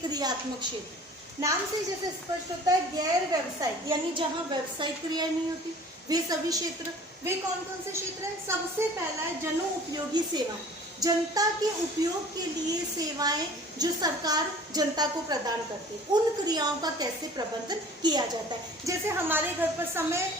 क्रियात्मक क्षेत्र। नाम से जैसे स्पष्ट होता है, गैर व्यावसायिक यानी जहां व्यावसायिक क्रियाएं नहीं होती वे सभी क्षेत्र। वे कौन कौन से क्षेत्र हैं? सबसे पहला है जनो उपयोगी सेवाएं, जनता के उपयोग के लिए सेवाएं जो सरकार जनता को प्रदान करती है, उन क्रियाओं का कैसे प्रबंधन किया जाता है। जैसे हमारे घर पर समय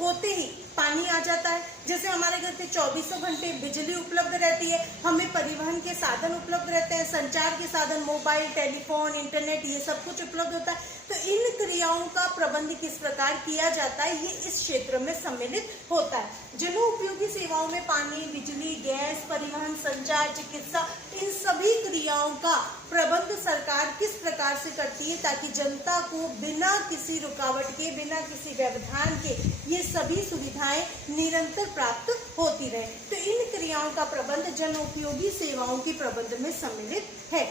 होते ही पानी आ जाता है, जैसे हमारे घर पे 24 घंटे बिजली उपलब्ध रहती है, हमें परिवहन के साधन उपलब्ध रहते हैं, संचार के साधन मोबाइल, टेलीफोन, इंटरनेट, ये सब कुछ उपलब्ध होता है। तो इन क्रियाओं का प्रबंध किस प्रकार किया जाता है, ये इस क्षेत्र में सम्मिलित होता है। जनोपयोगी सेवाओं में पानी, बिजली, गैस, परिवहन, संचार, चिकित्सा, इन सभी क्रियाओं का प्रबंध सरकार किस प्रकार से करती है ताकि जनता को बिना किसी रुकावट के, बिना किसी व्यवधान के ये सभी सुविधाएं निरंतर प्राप्त होती रहे। तो इन क्रियाओं का प्रबंध जनोपयोगी सेवाओं के प्रबंध में सम्मिलित है।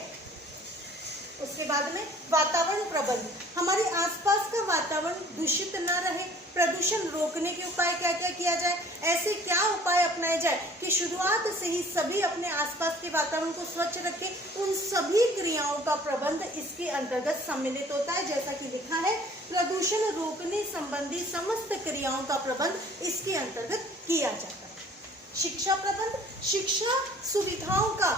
उसके बाद में वातावरण प्रबंध, हमारे आसपास का वातावरण दूषित न रहे, प्रदूषण रोकने के उपाय क्या क्या किया जाए, ऐसे क्या उपाय अपनाए जाए कि शुरुआत से ही सभी अपने आसपास के वातावरण को स्वच्छ रखें, उन सभी क्रियाओं का प्रबंध इसके अंतर्गत सम्मिलित होता है। जैसा कि लिखा है, प्रदूषण रोकने संबंधी समस्त क्रियाओं का प्रबंध इसके अंतर्गत किया जाता है। शिक्षा प्रबंध, शिक्षा सुविधाओं का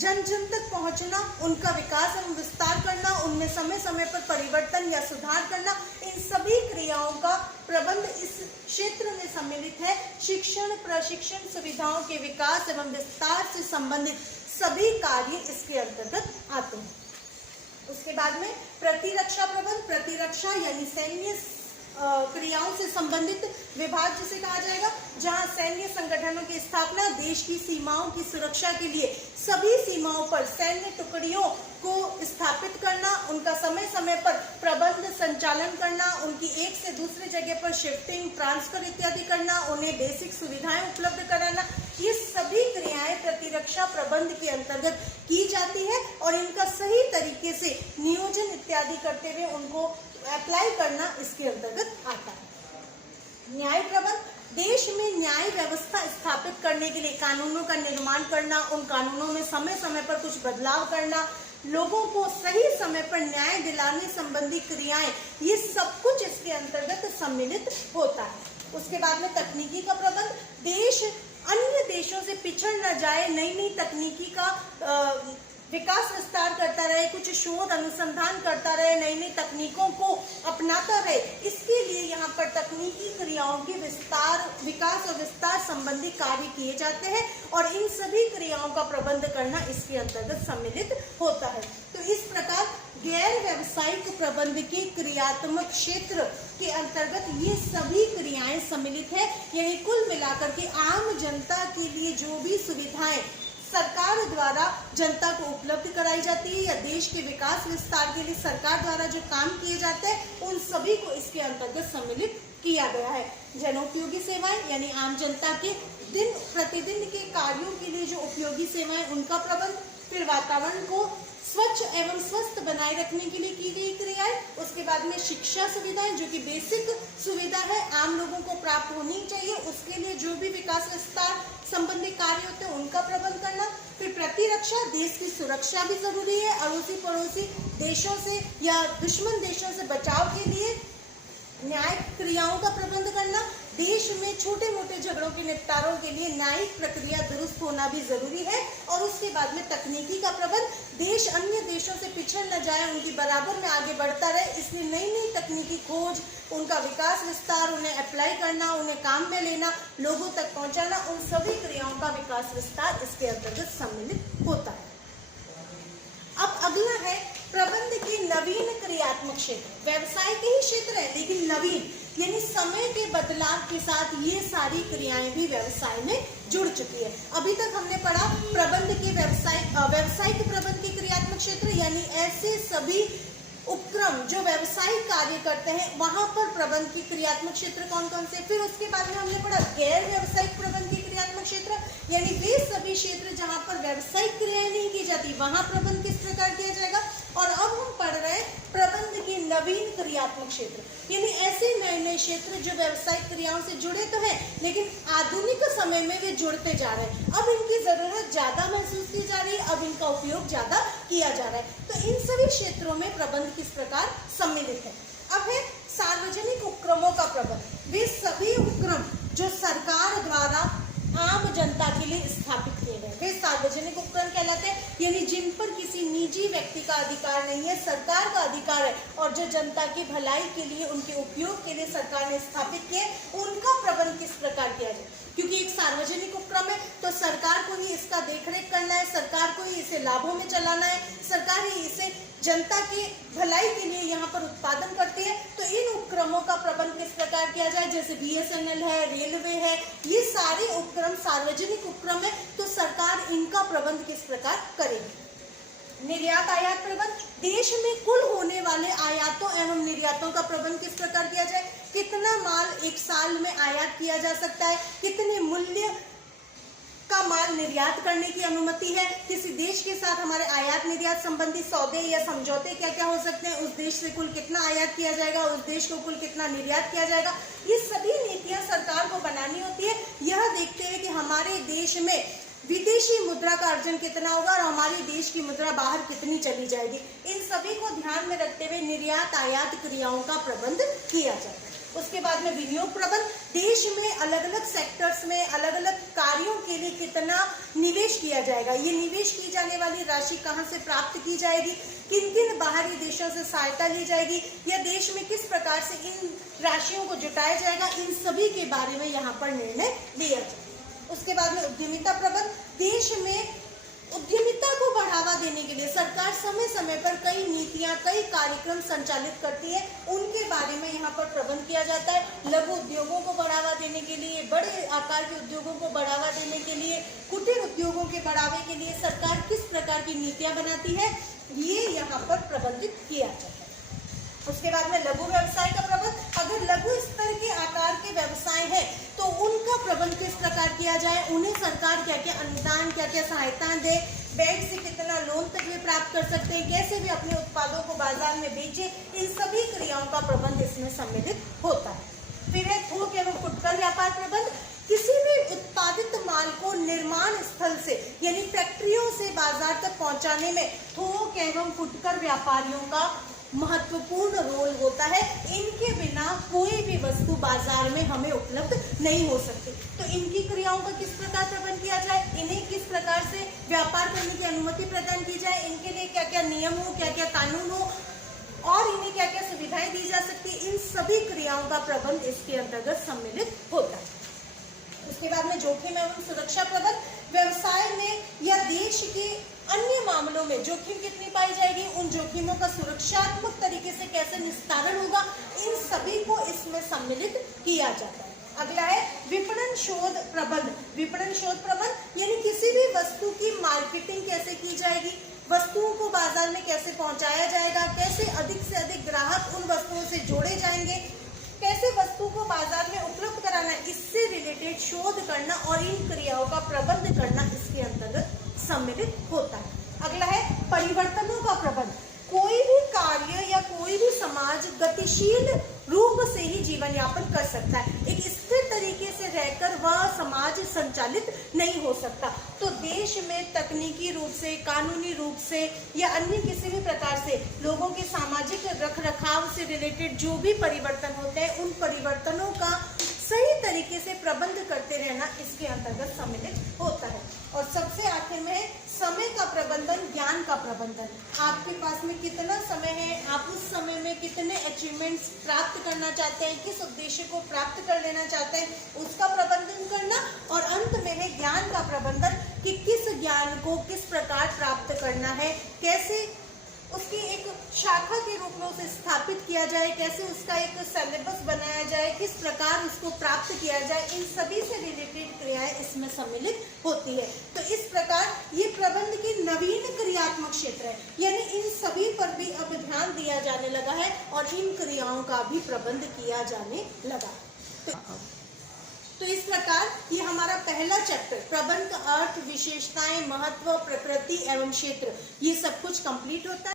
जन जन तक पहुंचना, उनका विकास एवं विस्तार करना, उनमें समय समय पर परिवर्तन या सुधार करना, इन सभी क्रियाओं का प्रबंध इस क्षेत्र में सम्मिलित है। शिक्षण प्रशिक्षण सुविधाओं के विकास एवं विस्तार से संबंधित सभी कार्य इसके अंतर्गत आते हैं। उसके बाद में प्रतिरक्षा प्रबंध, प्रतिरक्षा यानी सैन्य क्रियाओं से संबंधित विभाग जिसे कहा जाएगा, जहां सैन्य संगठनों की स्थापना, देश की सीमाओं की सुरक्षा के लिए सभी सीमाओं पर सैन्य टुकड़ियों को स्थापित करना, उनका समय समय पर प्रबंध संचालन करना, उनकी एक से दूसरे जगह पर शिफ्टिंग, ट्रांसफर इत्यादि करना, उन्हें बेसिक सुविधाएं उपलब्ध कराना, ये सभी क्रियाएं प्रतिरक्षा प्रबंध के अंतर्गत की जाती है और इनका सही तरीके से नियोजन इत्यादि करते हुए उनको अप्लाई करना इसके अंतर्गत आता है। न्याय प्रबंध, देश में न्याय व्यवस्था स्थापित करने के लिए कानूनों का निर्माण करना, उन कानूनों में समय समय पर कुछ बदलाव करना, लोगों को सही समय पर न्याय दिलाने संबंधी क्रियाएं, ये सब कुछ इसके अंतर्गत सम्मिलित होता है। उसके बाद में तकनीकी का प्रबंध, देश अन्य देशों से पिछड़ न जाए, नई नई तकनीकी का विकास विस्तार करता रहे, कुछ शोध अनुसंधान करता रहे, नई नई तकनीकों को अपनाता रहे, इसके लिए यहाँ पर तकनीकी क्रियाओं के विकास और विस्तार संबंधी कार्य किए जाते हैं और इन सभी क्रियाओं का प्रबंध करना इसके अंतर्गत सम्मिलित होता है। तो इस प्रकार गैर व्यावसायिक प्रबंध के क्रियात्मक क्षेत्र के अंतर्गत ये सभी क्रियाएं सम्मिलित है। यानी कुल मिलाकर के आम जनता के लिए जो भी सुविधाएं सरकार द्वारा जनता को उपलब्ध कराई जाती है या देश के विकास विस्तार के लिए सरकार द्वारा जो काम किए जाते हैं, उन सभी को इसके अंतर्गत सम्मिलित किया गया है। जनोपयोगी सेवाएं यानी आम जनता के दिन प्रतिदिन के कार्यों के लिए जो उपयोगी सेवाएं, उनका प्रबंध, फिर वातावरण को स्वच्छ एवं स्वस्थ बनाए रखने के लिए की गई क्रियाएं, उसके बाद में शिक्षा सुविधाएं जो कि बेसिक सुविधा है, आम लोगों को प्राप्त होनी चाहिए, उसके लिए जो भी विकास विस्तार संबंधी कार्य होते हैं उनका प्रबंध करना, फिर प्रतिरक्षा, देश की सुरक्षा भी जरूरी है, अड़ोसी पड़ोसी देशों से या दुश्मन देशों से बचाव के लिए न्याय क्रियाओं का प्रबंध करना, देश में छोटे मोटे झगड़ों के निपटारों के लिए न्यायिक प्रक्रिया दुरुस्त होना भी जरूरी है, और उसके बाद में तकनीकी का प्रबंध, देश अन्य देशों से पिछड़ न जाए, उनकी बराबर में आगे बढ़ता रहे, इसलिए नई नई तकनीकी खोज, उनका विकास विस्तार, उन्हें अप्लाई करना, उन्हें काम में लेना, लोगों तक पहुंचाना, उन सभी क्रियाओं का विकास विस्तार इसके अंतर्गत सम्मिलित होता है। अब अगला है प्रबंध के नवीन क्रियात्मक क्षेत्र। व्यवसाय के ही क्षेत्र है लेकिन नवीन, यानी समय के बदलाव के साथ ये सारी क्रियाएं भी व्यवसाय में जुड़ चुकी है। अभी तक हमने पढ़ा प्रबंध के व्यावसायिक प्रबंध के क्रियात्मक क्षेत्र, यानी ऐसे सभी उपक्रम जो व्यवसायिक कार्य करते हैं वहां पर प्रबंध के क्रियात्मक क्षेत्र कौन कौन से। फिर उसके बाद में हमने पढ़ा गैर व्यावसायिक प्रबंध के क्रियात्मक क्षेत्र, यानी वे सभी क्षेत्र जहां पर व्यावसायिक क्रियाएं नहीं की जाती, वहां प्रबंध किस प्रकार किया जाएगा। और अब हम पढ़ रहे हैं प्रबंध के नवीन क्रियात्मक क्रियात्मक क्षेत्र, यानी ऐसे नए नए क्षेत्र जो व्यावसायिक क्रियाओं से जुड़े तो हैं लेकिन आधुनिक समय में वे जुड़ते जा रहे हैं। अब इनकी जरूरत ज्यादा महसूस की जा रही है, अब इनका उपयोग ज्यादा किया जा रहा है। तो इन सभी क्षेत्रों में प्रबंध किस प्रकार सम्मिलित है। अब है सार्वजनिक उपक्रमों का प्रबंध। वे सभी उपक्रम जो सरकार द्वारा आम जनता के लिए स्थापित किए गए वे सार्वजनिक उपक्रम कहलाते हैं, यानी जिन पर किसी निजी व्यक्ति का अधिकार नहीं है, सरकार का अधिकार है, और जो जनता की भलाई के लिए उनके उपयोग के लिए सरकार ने स्थापित किए, उनका प्रबंध किस प्रकार किया जाए। क्योंकि एक सार्वजनिक उपक्रम है तो सरकार को ही इसका देखरेख करना है, सरकार को ही इसे लाभों में चलाना है, सरकार ही इसे जनता की भलाई के लिए यहाँ पर उत्पादन करती है। तो इन उपक्रमों का प्रबंध किस प्रकार किया जाए, जैसे BSNL है, रेलवे है, ये सारे उपक्रम सार्वजनिक उपक्रम है, तो सरकार इनका प्रबंध किस प्रकार करेगी। निर्यात आयात प्रबंध, देश में कुल होने वाले आयातों एवं निर्यातों का प्रबंध किस प्रकार किया जाए। कितना माल एक साल में आयात किया जा सकता है, कितने मूल्य का माल निर्यात करने की अनुमति है, किसी देश के साथ हमारे आयात निर्यात संबंधी सौदे या समझौते क्या क्या हो सकते हैं, उस देश से कुल कितना आयात किया जाएगा, उस देश को कुल कितना निर्यात किया जाएगा, ये सभी नीतियां सरकार को बनानी होती है। यह देखते हैं कि हमारे देश में विदेशी मुद्रा का अर्जन कितना होगा और हमारे देश की मुद्रा बाहर कितनी चली जाएगी। इन सभी को ध्यान में रखते हुए निर्यात आयात क्रियाओं का प्रबंध किया जाता है। उसके बाद में विनियोग प्रबंध, देश में अलग अलग सेक्टर्स में अलग अलग कार्यों के लिए कितना निवेश किया जाएगा, ये निवेश की जाने वाली राशि कहां से प्राप्त की जाएगी, किन किन बाहरी देशों से सहायता ली जाएगी, या देश में किस प्रकार से इन राशियों को जुटाया जाएगा, इन सभी के बारे में यहाँ पर निर्णय लिया जाए। उसके बाद में उद्यमिता प्रबंध, देश में उद्यमिता को बढ़ावा देने के लिए सरकार समय समय पर कई नीतियां, कई कार्यक्रम संचालित करती है, उनके बारे में यहाँ पर प्रबंध किया जाता है। लघु उद्योगों को बढ़ावा देने के लिए, बड़े आकार के उद्योगों को बढ़ावा देने के लिए, कुटीर उद्योगों के बढ़ावे के लिए सरकार किस प्रकार की नीतियां बनाती है, ये यहाँ पर प्रबंधित किया जाता है। उसके बाद में लघु व्यवसाय का प्रबंध, अगर लघु स्तर के आकार के व्यवसाय है तो उनका प्रबंध किस प्रकार किया जाए, उन्हें सरकार क्या क्या अनुदान, क्या क्या सहायता दे, बैंक से कितना लोन तक वे प्राप्त कर सकते हैं, कैसे वे अपने उत्पादों को बाजार में बेचे, इन सभी क्रियाओं का प्रबंध इसमें सम्मिलित होता है। फिर है थोक एवं फुटकर व्यापार प्रबंध, किसी भी उत्पादित माल को निर्माण स्थल से यानी फैक्ट्रियों से बाजार तक पहुंचाने में थोक एवं फुटकर व्यापारियों का महत्वपूर्ण रोल होता है। इनके बिना कोई भी वस्तु बाजार में हमें उपलब्ध नहीं हो सकती। तो इनकी क्रियाओं का किस प्रकार प्रबंध किया जाए, इन्हें किस प्रकार से व्यापार करने की अनुमति प्रदान की जाए, इनके लिए क्या क्या नियम हो, क्या क्या कानून हो और इन्हें क्या क्या सुविधाएं दी जा सकती है, इन सभी क्रियाओं का प्रबंध इसके अंतर्गत सम्मिलित होता है। उसके बाद में जोखिम एवं सुरक्षा प्रबंध, व्यवसाय में या देश के अन्य मामलों में जोखिम कितनी पाई जाएगी, उन जोखिमों का सुरक्षात्मक तरीके से कैसे निस्तारण होगा, इन सभी को इसमें सम्मिलित किया जाता है। अगला है विपणन शोध प्रबंध। विपणन शोध प्रबंध यानी किसी भी वस्तु की मार्केटिंग कैसे की जाएगी, वस्तुओं को बाजार में कैसे पहुंचाया जाएगा, कैसे अधिक से अधिक ग्राहक उन वस्तुओं से जोड़े जाएंगे, कैसे वस्तु को बाजार में उपलब्ध कराना, इससे रिलेटेड शोध करना और इन क्रियाओं का प्रबंध करना इसके अंतर्गत सम्मिलित होता है। अगला है परिवर्तनों का प्रबंध। कोई भी कार्य या कोई भी समाज गतिशील रूप से ही जीवन यापन कर सकता है, एक स्थिर तरीके से रहकर वह समाज संचालित नहीं हो सकता। तो देश में तकनीकी रूप से, कानूनी रूप से या अन्य किसी भी प्रकार से लोगों के सामाजिक रखरखाव से रिलेटेड जो भी परिवर्तन होते हैं, उन परिवर्तनों का सही तरीके से प्रबंध करते रहना इसके अंतर्गत सम्मिलित होता है। और सबसे आखिर में समय का प्रबंधन, ज्ञान का प्रबंधन। आपके पास में कितना समय है, आप उस समय में कितने अचीवमेंट्स प्राप्त करना चाहते हैं, किस उद्देश्य को प्राप्त कर लेना चाहते हैं, उसका प्रबंधन करना। और अंत में है ज्ञान का प्रबंधन कि किस ज्ञान को किस प्रकार प्राप्त करना है, कैसे उसकी एक शाखा के रूप में उसे स्थापित किया जाए, कैसे उसका एक सिलेबस बनाया जाए, किस प्रकार उसको प्राप्त किया जाए, इन सभी से रिलेटेड क्रियाएं इसमें सम्मिलित होती है। तो इस प्रकार ये प्रबंध की नवीन क्रियात्मक क्षेत्र है, यानी इन सभी पर भी अब ध्यान दिया जाने लगा है और इन क्रियाओं का भी प्रबंध किया जाने लगा। तो इस प्रकार ये हमारा पहला चैप्टर प्रबंध, अर्थ, विशेषताएं, महत्व, प्रकृति एवं क्षेत्र, ये सब कुछ कंप्लीट होता है।